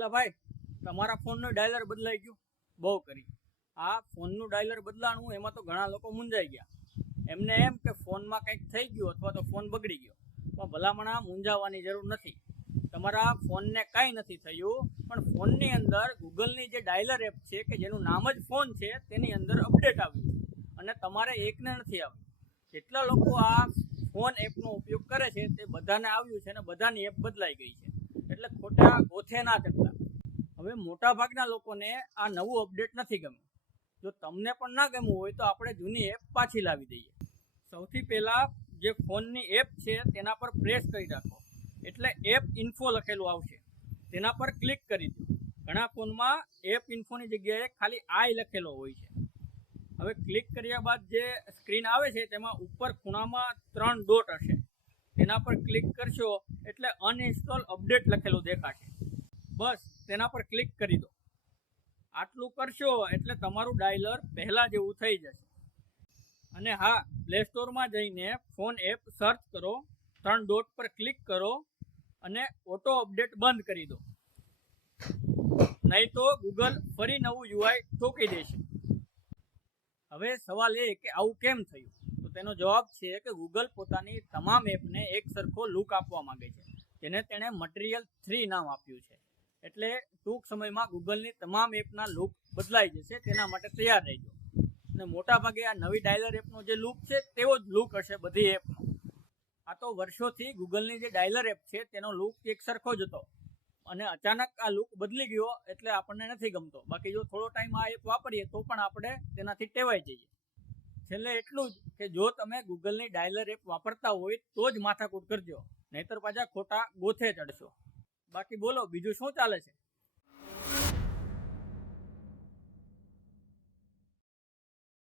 એટલે ભાઈ તમારા ફોનનું ડાયલર બદલાઈ ગયું, બહુ કરી. આ ફોનનું ડાયલર બદલાણું એમાં તો ઘણા લોકો મૂંઝાઈ ગયા. એમને એમ કે ફોનમાં કંઈક થઈ ગયું અથવા તો ફોન બગડી ગયો. પણ ભલામણ મૂંઝાવાની જરૂર નથી. તમારા ફોનને કાંઈ નથી થયું, પણ ફોનની અંદર ગૂગલની જે ડાયલર એપ છે કે જેનું નામ જ ફોન છે તેની અંદર અપડેટ આવ્યું છે અને તમારે એકને નથી આવ્યું. જેટલા લોકો આ ફોન એપનો ઉપયોગ કરે છે તે બધાને આવ્યું છે અને બધાની એપ બદલાઈ ગઈ છે. એટલે ખોટા ગોથે ના ચડતા. હવે મોટા ભાગના લોકોને આ નવું અપડેટ નથી ગમ્યું. જો તમને પણ ના ગમવું હોય તો આપણે જૂની એપ પાછી લાવી દઈએ. સૌથી પહેલાં જે ફોનની એપ છે તેના પર પ્રેસ કરી રાખો એટલે એપ ઇન્ફો લખેલું આવશે, તેના પર ક્લિક કરી દો. ઘણા ફોનમાં એપ ઇન્ફોની જગ્યાએ ખાલી આઈ લખેલો હોય છે. હવે ક્લિક કર્યા બાદ જે સ્ક્રીન આવે છે તેમાં ઉપર ખૂણામાં 3 ડોટ હશે, તેના પર ક્લિક કરશો એટલે અનઇન્સ્ટોલ અપડેટ લખેલું દેખાશે. બસ તેના પર ક્લિક કરી દો. આટલું કરશો એટલે તમારું ડાયલર પહેલાં જેવું થઈ જશે. અને હા, પ્લે સ્ટોરમાં જઈને ફોન એપ સર્ચ કરો, 3 ડોટ પર ક્લિક કરો અને ઓટો અપડેટ બંધ કરી દો. નહીં તો ગૂગલ ફરી નવું યુઆઈ ઠોકી દેશે. હવે સવાલ એ કે આવું કેમ થયું, તો તેનો જવાબ છે કે ગૂગલ પોતાની તમામ એપને એક સરખો લુક આપવા માંગે છે, જેને તેણે મટીરિયલ 3 નામ આપ્યું છે. એટલે ટૂંક સમયમાં ગૂગલની તમામ એપના લુક બદલાઈ જશે, તેના માટે તૈયાર રહેજો. અને મોટાભાગે આ નવી ડાયલર એપનો જે લુક છે તેવો જ લુક હશે બધી એપનો. આ તો વર્ષોથી ગૂગલની જે ડાયલર એપ છે તેનો લુક એક સરખો જ હતો અને અચાનક આ લુક બદલી ગયો એટલે આપણને નથી ગમતો. બાકી જો થોડો ટાઈમ આ એપ વાપરીએ તો પણ આપણે તેનાથી ટેવાઈ જઈએ. છેલ્લે એટલું જ કે જો તમે ગૂગલની ડાયલર એપ વાપરતા હોય તો જ માથાકૂટ કરજો, નહીતર પાછા ખોટા ગોથે ચડશો. બાકી બોલો, બીજું શું ચાલે છે?